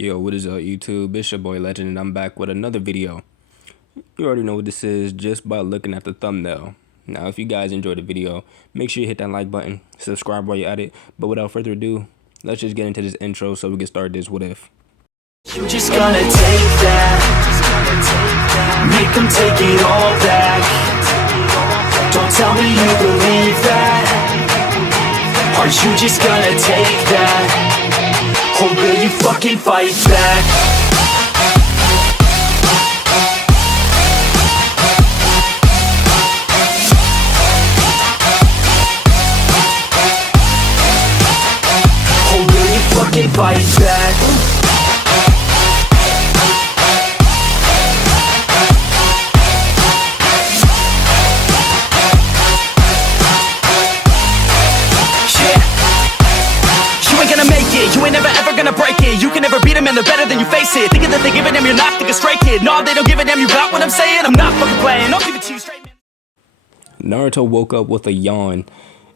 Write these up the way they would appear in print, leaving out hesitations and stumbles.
Yo, what is up YouTube? It's your boy Legend and I'm back with another video. You already know what this is just by looking at the thumbnail. Now if you guys enjoyed the video, make sure you hit that like button, subscribe while you're at it. But without further ado, let's just get into this intro so we can start this what if. You just gonna take that, make them take it all back. Don't tell me you believe that. Are you just gonna take that? Or will you fucking fight back? Or will you fucking fight back? You ain't never ever gonna break it. You can never beat them and they're better than you face it. Thinking that they're giving them, you're not thinking straight, kid. No, they don't give a damn, you got what I'm saying? I'm not fucking playing, I'll give it to you straight, man. Naruto woke up with a yawn.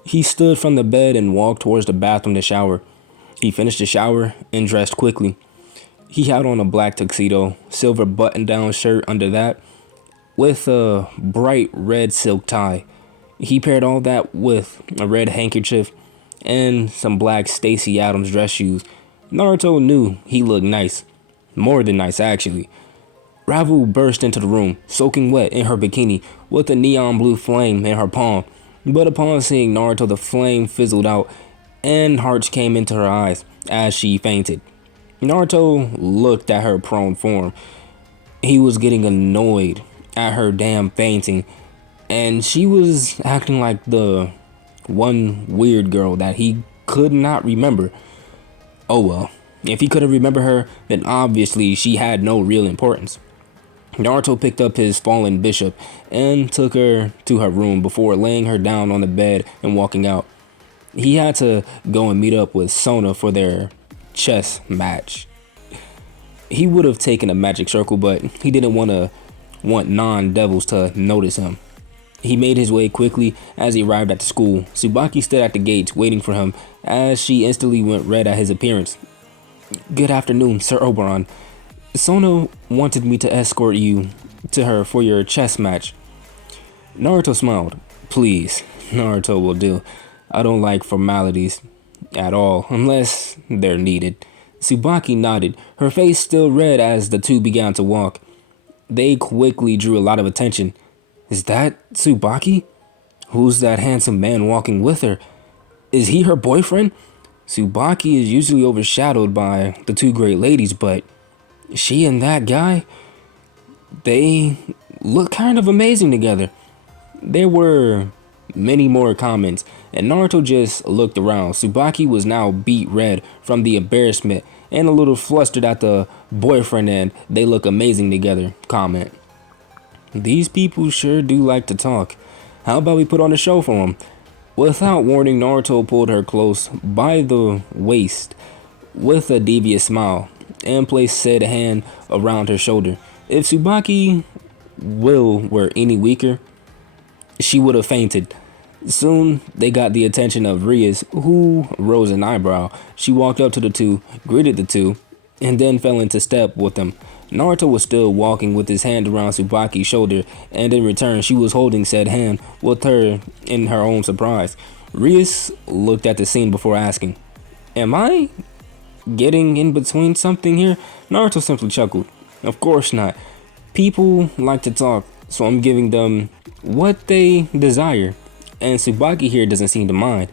He stood from the bed and walked towards the bathroom to shower. He finished the shower and dressed quickly. He had on a black tuxedo, silver button-down shirt under that, with a bright red silk tie. He paired all that with a red handkerchief and some black Stacey Adams dress shoes. Naruto knew he looked nice. More than nice, actually. Ravu burst into the room, soaking wet in her bikini, with a neon blue flame in her palm. But upon seeing Naruto, the flame fizzled out, and hearts came into her eyes as she fainted. Naruto looked at her prone form. He was getting annoyed at her damn fainting, and she was acting like the one weird girl that he could not remember. Oh well, if he couldn't remember her, then obviously she had no real importance. Naruto picked up his fallen bishop and took her to her room before laying her down on the bed and walking out. He had to go and meet up with Sona for their chess match. He would have taken a magic circle, but he didn't want non-devils to notice him. He made his way quickly as he arrived at the school. Tsubaki stood at the gates waiting for him as she instantly went red at his appearance. Good afternoon, Sir Oberon. Sona wanted me to escort you to her for your chess match. Naruto smiled. Please, Naruto will do. I don't like formalities at all unless they're needed. Tsubaki nodded, her face still red as the two began to walk. They quickly drew a lot of attention. Is that Tsubaki? Who's that handsome man walking with her? Is he her boyfriend? Tsubaki is usually overshadowed by the two great ladies, but she and that guy, they look kind of amazing together. There were many more comments, and Naruto just looked around. Tsubaki was now beet red from the embarrassment and a little flustered at the boyfriend and they look amazing together comment. These people sure do like to talk. How about we put on a show for them? Without warning, Naruto pulled her close by the waist with a devious smile and placed said hand around her shoulder. If Tsubaki will were any weaker, she would have fainted. Soon, they got the attention of Rias, who rose an eyebrow. She walked up to the two, greeted the two, and then fell into step with them. Naruto was still walking with his hand around Tsubaki's shoulder, and in return, she was holding said hand with her in her own surprise. Rias looked at the scene before asking, Am I getting in between something here? Naruto simply chuckled. Of course not. People like to talk, so I'm giving them what they desire. And Tsubaki here doesn't seem to mind.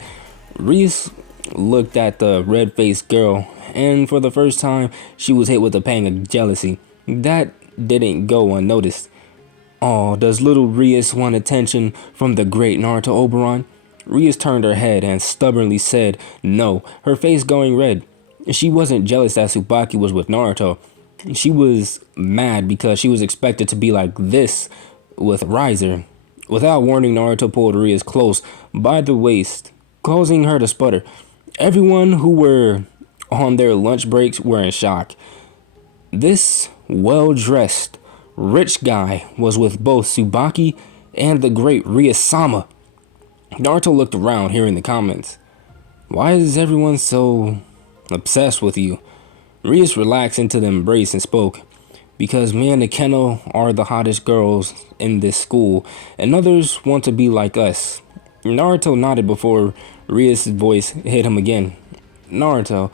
Rias looked at the red-faced girl, and for the first time, she was hit with a pang of jealousy. That didn't go unnoticed. Oh, does little Rias want attention from the great Naruto Oberon? Rias turned her head and stubbornly said no, her face going red. She wasn't jealous that Tsubaki was with Naruto. She was mad because she was expected to be like this with Riser. Without warning, Naruto pulled Rias close by the waist, causing her to sputter. Everyone who were on their lunch breaks were in shock. This well-dressed, rich guy was with both Tsubaki and the great Rias-sama. Naruto looked around, hearing the comments. Why is everyone so obsessed with you? Rias relaxed into the embrace and spoke, because me and Akeno are the hottest girls in this school, and others want to be like us. Naruto nodded before Rias' voice hit him again. Naruto,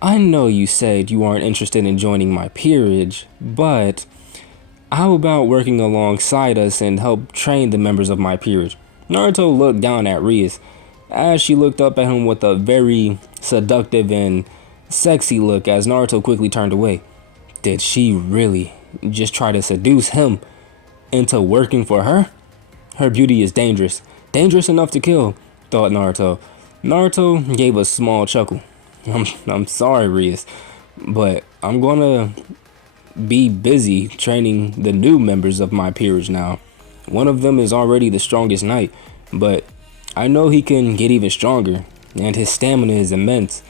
I know you said you aren't interested in joining my peerage, but how about working alongside us and help train the members of my peerage? Naruto looked down at Rias as she looked up at him with a very seductive and sexy look as Naruto quickly turned away. Did she really just try to seduce him into working for her? Her beauty is dangerous. Dangerous enough to kill, thought Naruto. Naruto gave a small chuckle. I'm sorry, Rias, but I'm gonna be busy training the new members of my peerage now. One of them is already the strongest knight, but I know he can get even stronger, and his stamina is immense.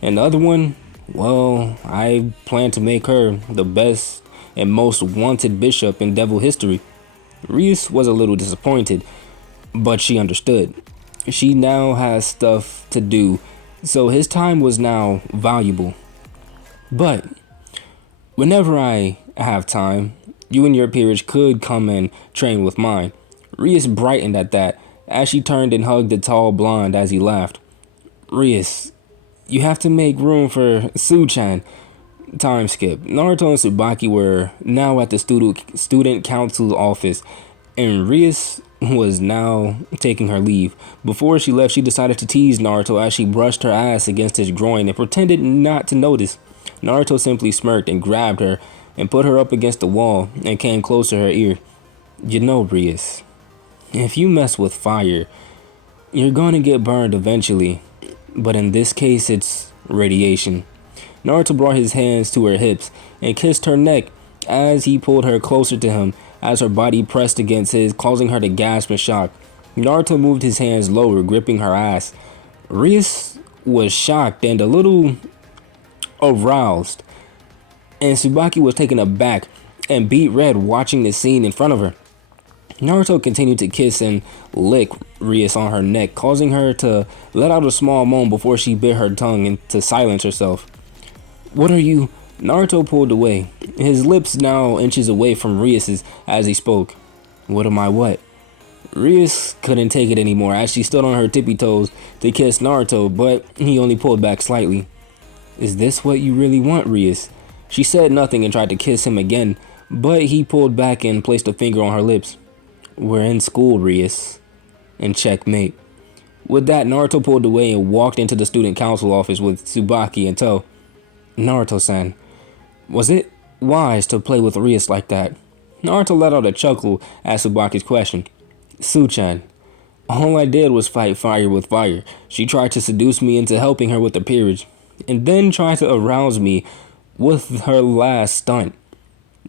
And the other one, well, I plan to make her the best and most wanted bishop in devil history. Rias was a little disappointed, but she understood. She now has stuff to do, so his time was now valuable. But whenever I have time, you and your peerage could come and train with mine. Rias brightened at that as she turned and hugged the tall blonde as he laughed. Rias, you have to make room for Su-chan. Time skip. Naruto and Tsubaki were now at the student council office, and Rias was now taking her leave. Before she left, she decided to tease Naruto as she brushed her ass against his groin and pretended not to notice. Naruto simply smirked and grabbed her and put her up against the wall and came close to her ear. You know, Rias, if you mess with fire, you're gonna get burned eventually, but in this case it's radiation. Naruto brought his hands to her hips and kissed her neck as he pulled her closer to him as her body pressed against his, causing her to gasp in shock. Naruto moved his hands lower, gripping her ass. Rias was shocked and a little aroused, and Tsubaki was taken aback and beet red watching the scene in front of her. Naruto continued to kiss and lick Rias on her neck, causing her to let out a small moan before she bit her tongue and to silence herself. What are you? Naruto pulled away, his lips now inches away from Rias's as he spoke. What am I what? Rias couldn't take it anymore as she stood on her tippy toes to kiss Naruto, but he only pulled back slightly. Is this what you really want, Rias? She said nothing and tried to kiss him again, but he pulled back and placed a finger on her lips. We're in school, Rias. And checkmate. With that, Naruto pulled away and walked into the student council office with Tsubaki in tow. Naruto-san, was it wise to play with Rias like that? Naruto let out a chuckle at Tsubaki's question. Su-chan, all I did was fight fire with fire. She tried to seduce me into helping her with the peerage, and then tried to arouse me with her last stunt.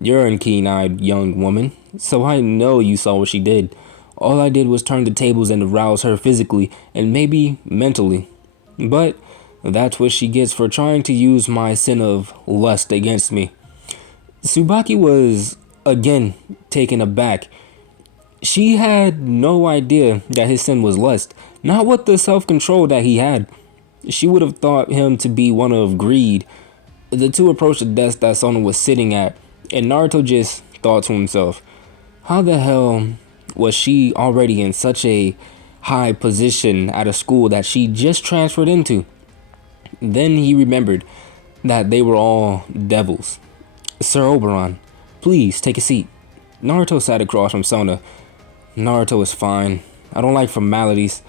You're a keen-eyed young woman, so I know you saw what she did. All I did was turn the tables and arouse her physically and maybe mentally. But that's what she gets for trying to use my sin of lust against me. Tsubaki was again taken aback. She had no idea that his sin was lust, not with the self-control that he had. She would have thought him to be one of greed. The two approached the desk that Sona was sitting at, and Naruto just thought to himself, how the hell was she already in such a high position at a school that she just transferred into? Then he remembered that they were all devils. Sir Oberon, please take a seat. Naruto sat across from Sona. Naruto is fine. I don't like formalities.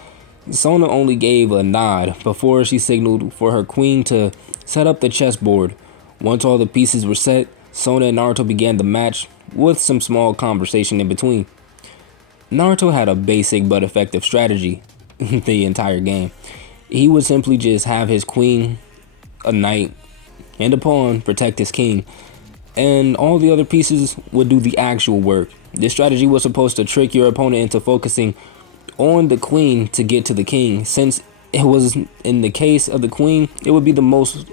Sona only gave a nod before she signaled for her queen to set up the chessboard. Once all the pieces were set, Sona and Naruto began the match with some small conversation in between. Naruto had a basic but effective strategy the entire game. He would simply just have his queen, a knight, and a pawn protect his king, and all the other pieces would do the actual work. This strategy was supposed to trick your opponent into focusing on the queen to get to the king. Since it was in the case of the queen, it would be the most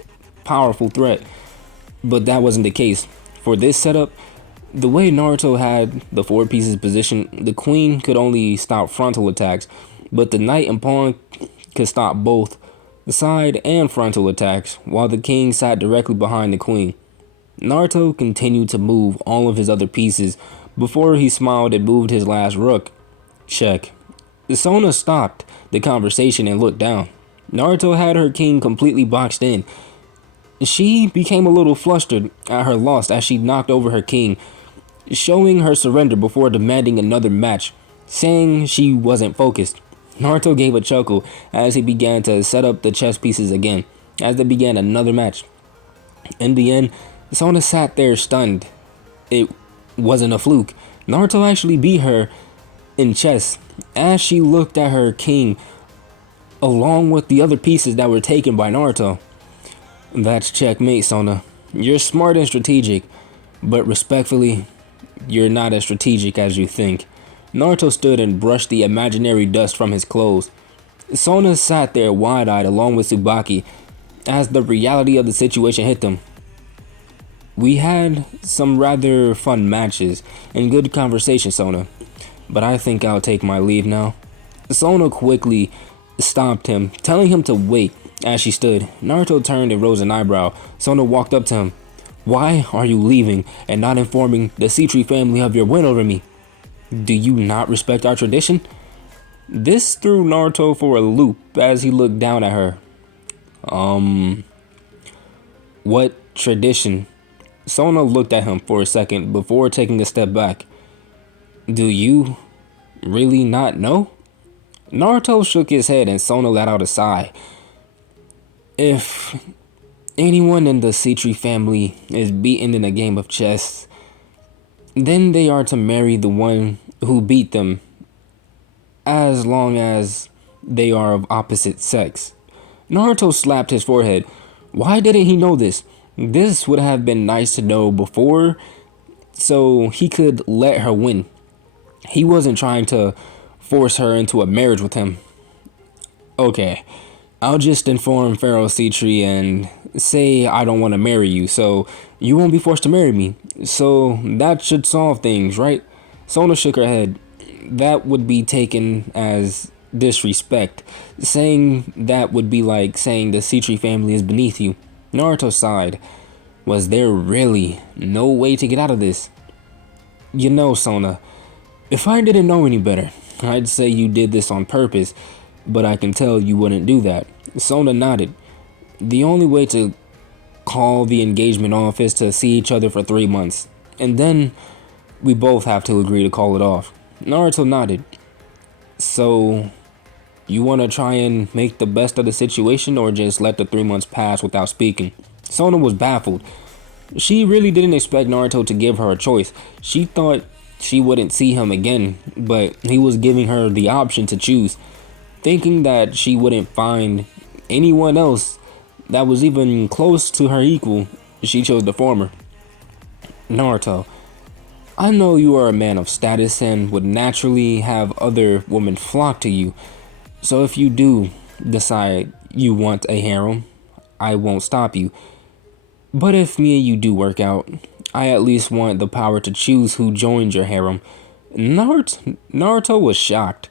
powerful threat. But that wasn't the case. For this setup, the way Naruto had the four pieces positioned, the queen could only stop frontal attacks, but the knight and pawn could stop both side and frontal attacks, while the king sat directly behind the queen. Naruto continued to move all of his other pieces before he smiled and moved his last rook. Check. Sona stopped the conversation and looked down. Naruto had her king completely boxed in. She became a little flustered at her loss as she knocked over her king, showing her surrender before demanding another match, saying she wasn't focused. Naruto gave a chuckle as he began to set up the chess pieces again, as they began another match. In the end, Sona sat there stunned. It wasn't a fluke. Naruto actually beat her in chess as she looked at her king along with the other pieces that were taken by Naruto. That's checkmate, Sona. You're smart and strategic, but respectfully, you're not as strategic as you think. Naruto stood and brushed the imaginary dust from his clothes. Sona sat there wide-eyed along with Tsubaki as the reality of the situation hit them. We had some rather fun matches and good conversation, Sona, but I think I'll take my leave now. Sona quickly stopped him, telling him to wait as she stood. Naruto turned and rose an eyebrow. Sona walked up to him. Why are you leaving and not informing the pt3 family of your win over me? Do you not respect our tradition? This threw Naruto for a loop as he looked down at her. What tradition? Sona looked at him for a second before taking a step back. Do you really not know? Naruto shook his head and Sona let out a sigh. If anyone in the pt3 family is beaten in a game of chess, then they are to marry the one who beat them, as long as they are of opposite sex. Naruto slapped his forehead. Why didn't he know this? This would have been nice to know before, so he could let her win. He wasn't trying to force her into a marriage with him. Okay, I'll just inform Pharaoh pt3 and say I don't want to marry you, so you won't be forced to marry me. So that should solve things, right? Sona shook her head. That would be taken as disrespect. Saying that would be like saying the pt3 family is beneath you. Naruto sighed. Was there really no way to get out of this? You know, Sona, if I didn't know any better, I'd say you did this on purpose, but I can tell you wouldn't do that. Sona nodded. The only way to call the engagement off is to see each other for 3 months, and then we both have to agree to call it off. Naruto nodded. So, you want to try and make the best of the situation or just let the 3 months pass without speaking? Sona was baffled. She really didn't expect Naruto to give her a choice. She thought she wouldn't see him again, but he was giving her the option to choose. Thinking that she wouldn't find anyone else that was even close to her equal, she chose the former. Naruto, I know you are a man of status and would naturally have other women flock to you. So if you do decide you want a harem, I won't stop you. But if me and you do work out, I at least want the power to choose who joins your harem. Naruto was shocked.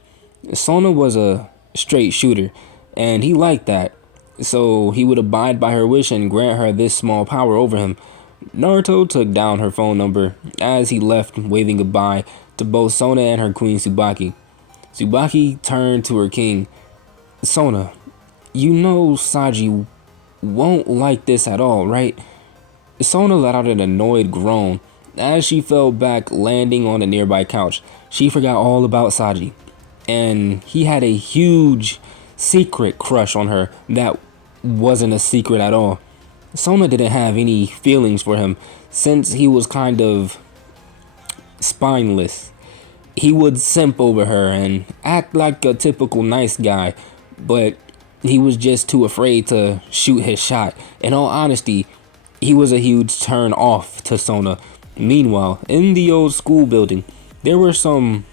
Sona was a straight shooter, and he liked that. So he would abide by her wish and grant her this small power over him. Naruto took down her phone number as he left, waving goodbye to both Sona and her queen Tsubaki. Tsubaki turned to her king. Sona, you know Saji won't like this at all, right? Sona let out an annoyed groan as she fell back, landing on a nearby couch. She forgot all about Saji, and he had a huge secret crush on her that wasn't a secret at all. Sona didn't have any feelings for him since he was kind of spineless. He would simp over her and act like a typical nice guy, but he was just too afraid to shoot his shot. In all honesty, he was a huge turn off to Sona. Meanwhile, in the old school building, there were some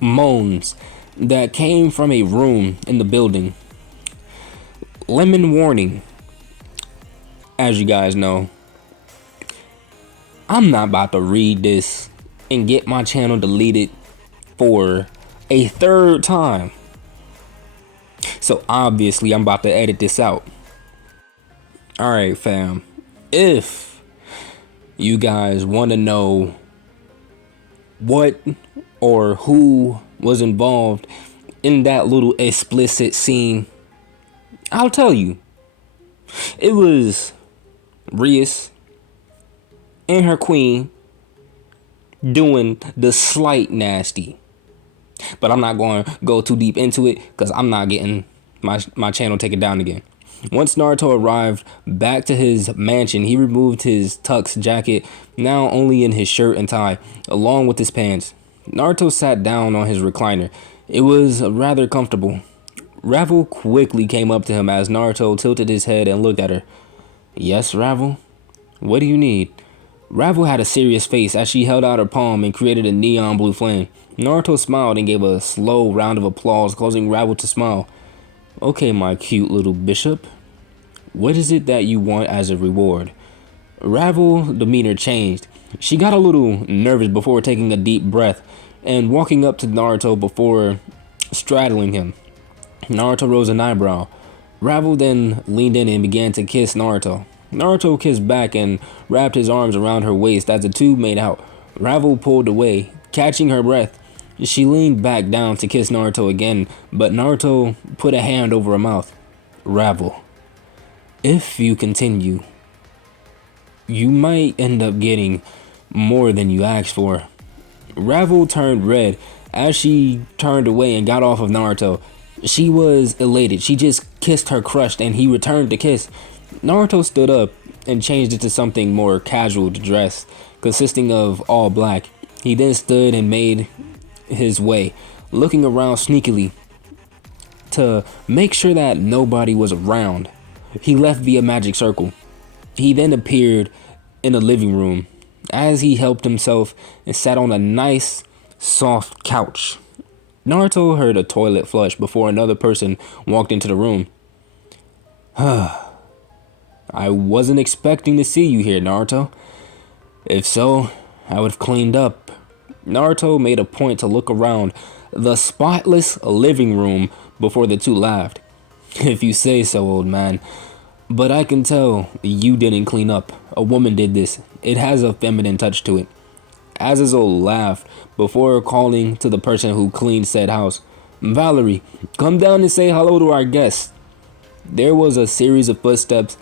moans that came from a room in the building. Lemon warning. As you guys know, I'm not about to read this and get my channel deleted for a third time. So obviously I'm about to edit this out. Alright fam, if you guys want to know what or who was involved in that little explicit scene, I'll tell you. It was Rias and her queen doing the slight nasty. But I'm not going to go too deep into it because I'm not getting my channel taken down again. Once Naruto arrived back to his mansion, he removed his tux jacket, now only in his shirt and tie, along with his pants. Naruto sat down on his recliner. It was rather comfortable. Ravel quickly came up to him as Naruto tilted his head and looked at her. Yes, Ravel? What do you need? Ravel had a serious face as she held out her palm and created a neon blue flame. Naruto smiled and gave a slow round of applause, causing Ravel to smile. Okay, my cute little bishop. What is it that you want as a reward? Ravel's demeanor changed. She got a little nervous before taking a deep breath and walking up to Naruto before straddling him. Naruto rose an eyebrow. Ravel then leaned in and began to kiss Naruto. Naruto kissed back and wrapped his arms around her waist as the two made out. Ravel pulled away, catching her breath. She leaned back down to kiss Naruto again, but Naruto put a hand over her mouth. Ravel, if you continue, you might end up getting more than you asked for. Ravel turned red as she turned away and got off of Naruto. She was elated. She just kissed her crush and he returned the kiss. Naruto stood up and changed it to something more casual to dress, consisting of all black. He then stood and made his way, looking around sneakily to make sure that nobody was around. He left via magic circle. He then appeared in the living room as he helped himself and sat on a nice, soft couch. Naruto heard a toilet flush before another person walked into the room. I wasn't expecting to see you here, Naruto. If so, I would have cleaned up. Naruto made a point to look around the spotless living room before the two laughed. If you say so, old man. But I can tell you didn't clean up. A woman did this. It has a feminine touch to it. Azazel laughed before calling to the person who cleaned said house. Valerie, come down and say hello to our guests. There was a series of footsteps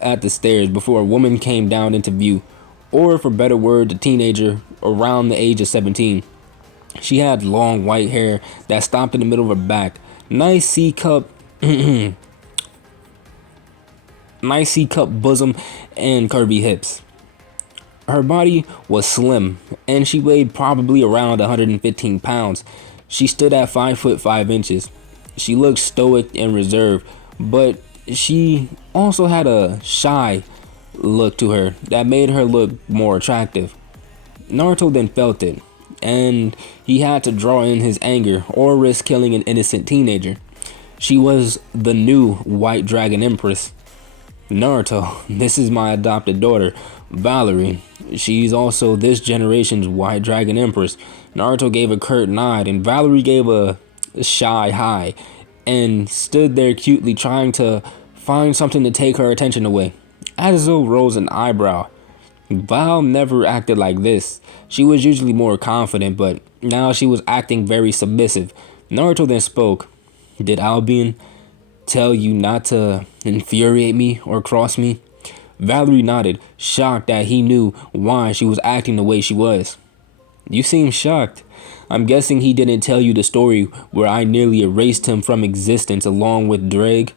at the stairs before a woman came down into view, or for better word, a teenager around the age of 17. She had long white hair that stopped in the middle of her back, nice C-cup bosom and curvy hips. Her body was slim and she weighed probably around 115 pounds. She stood at 5'5". She looked stoic and reserved, but she also had a shy look to her that made her look more attractive. Naruto then felt it, and he had to draw in his anger or risk killing an innocent teenager. She was the new White Dragon Empress. Naruto, this is my adopted daughter, Valerie. She's also this generation's White Dragon Empress. Naruto gave a curt nod, and Valerie gave a shy hi, and stood there cutely trying to find something to take her attention away. Azazel rose an eyebrow. Val never acted like this. She was usually more confident, but now she was acting very submissive. Naruto then spoke. Did Albion tell you not to infuriate me or cross me? Valerie nodded, shocked that he knew why she was acting the way she was. You seem shocked. I'm guessing he didn't tell you the story where I nearly erased him from existence along with Dreg.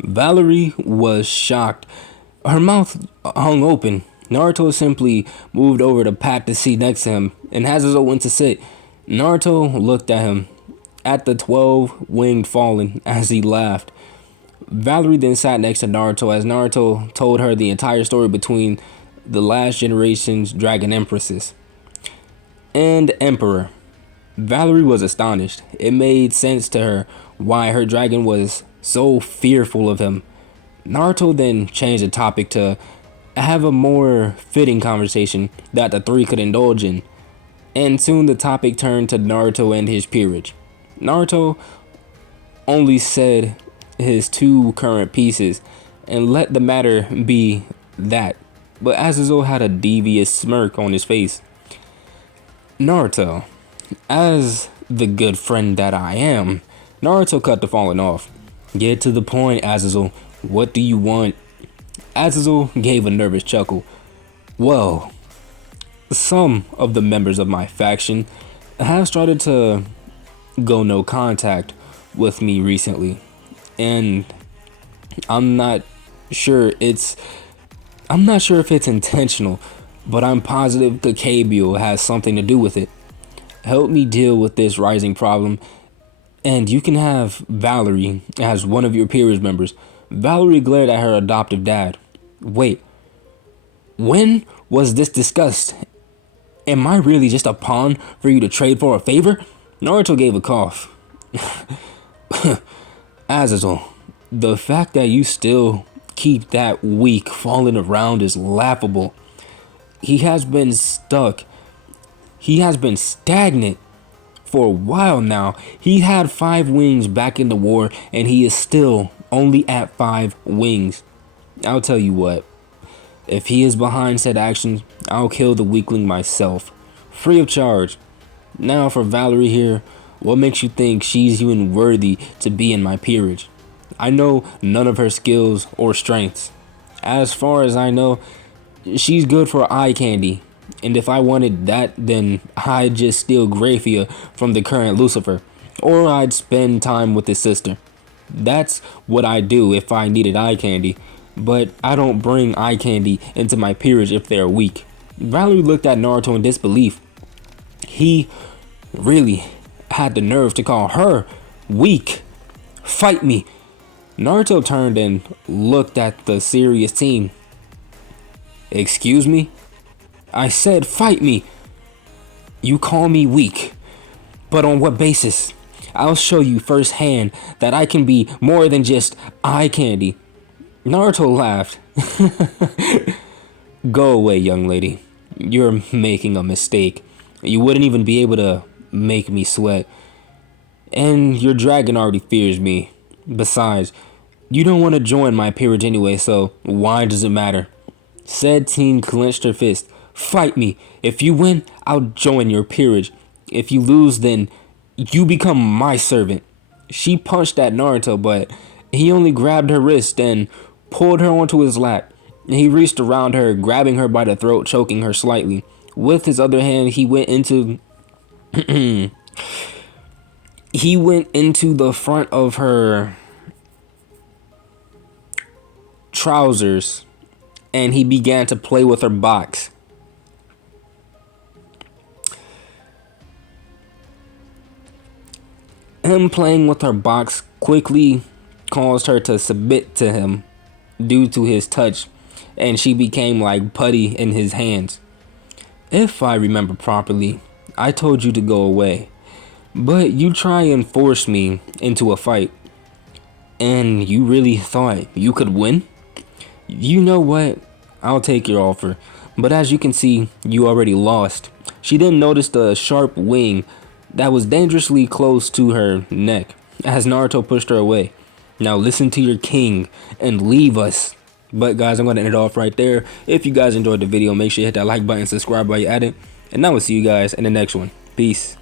Valerie was shocked. Her mouth hung open. Naruto simply moved over to pat the seat next to him, and Hazuzo went to sit. Naruto looked at him, at the 12-winged fallen, as he laughed. Valerie then sat next to Naruto as Naruto told her the entire story between the last generation's Dragon Empresses and Emperor. Valerie was astonished. It made sense to her why her dragon was so fearful of him. Naruto then changed the topic to have a more fitting conversation that the three could indulge in, and soon the topic turned to Naruto and his peerage. Naruto only said his two current pieces and let the matter be that. But Azazel had a devious smirk on his face. Naruto, as the good friend that I am, Naruto cut the falling off. Get to the point, Azazel. What do you want? Azazel gave a nervous chuckle. Well, some of the members of my faction have started to go no contact with me recently, and I'm not sure if it's intentional, but I'm positive Kakabio has something to do with it. Help me deal with this rising problem, and you can have Valerie as one of your peers members. Valerie glared at her adoptive dad. Wait, when was this discussed? Am I really just a pawn for you to trade for a favor? Naruto gave a cough. Azazel, the fact that you still keep that weak falling around is laughable. He has been stuck. He has been stagnant for a while now. He had 5 wings back in the war, and he is still only at 5 wings. I'll tell you what. If he is behind said actions, I'll kill the weakling myself, free of charge. Now for Valerie here, what makes you think she's even worthy to be in my peerage? I know none of her skills or strengths. As far as I know, she's good for eye candy. And if I wanted that, then I'd just steal Graphia from the current Lucifer. Or I'd spend time with his sister. That's what I do if I needed eye candy. But I don't bring eye candy into my peerage if they're weak. Valerie looked at Naruto in disbelief. He really had the nerve to call her weak. Fight me. Naruto turned and looked at the serious team. Excuse me? I said fight me. You call me weak. But on what basis? I'll show you firsthand that I can be more than just eye candy. Naruto laughed. Go away, young lady. You're making a mistake. You wouldn't even be able to make me sweat. And your dragon already fears me. Besides, you don't want to join my peerage anyway, so why does it matter? Said teen clenched her fist. Fight me. If you win, I'll join your peerage. If you lose, then you become my servant. She punched at Naruto, but he only grabbed her wrist and pulled her onto his lap. He reached around her, grabbing her by the throat, choking her slightly. With his other hand, he went into the front of her trousers, and he began to play with her box. Him playing with her box quickly caused her to submit to him due to his touch, and she became like putty in his hands. If I remember properly, I told you to go away, but you try and force me into a fight, and you really thought you could win? You know what? I'll take your offer, but as you can see, you already lost. She then noticed a sharp wing that was dangerously close to her neck as Naruto pushed her away. Now listen to your king and leave us. But guys, I'm going to end it off right there. If you guys enjoyed the video, make sure you hit that like button, subscribe while you're at it, and I will see you guys in the next one. Peace.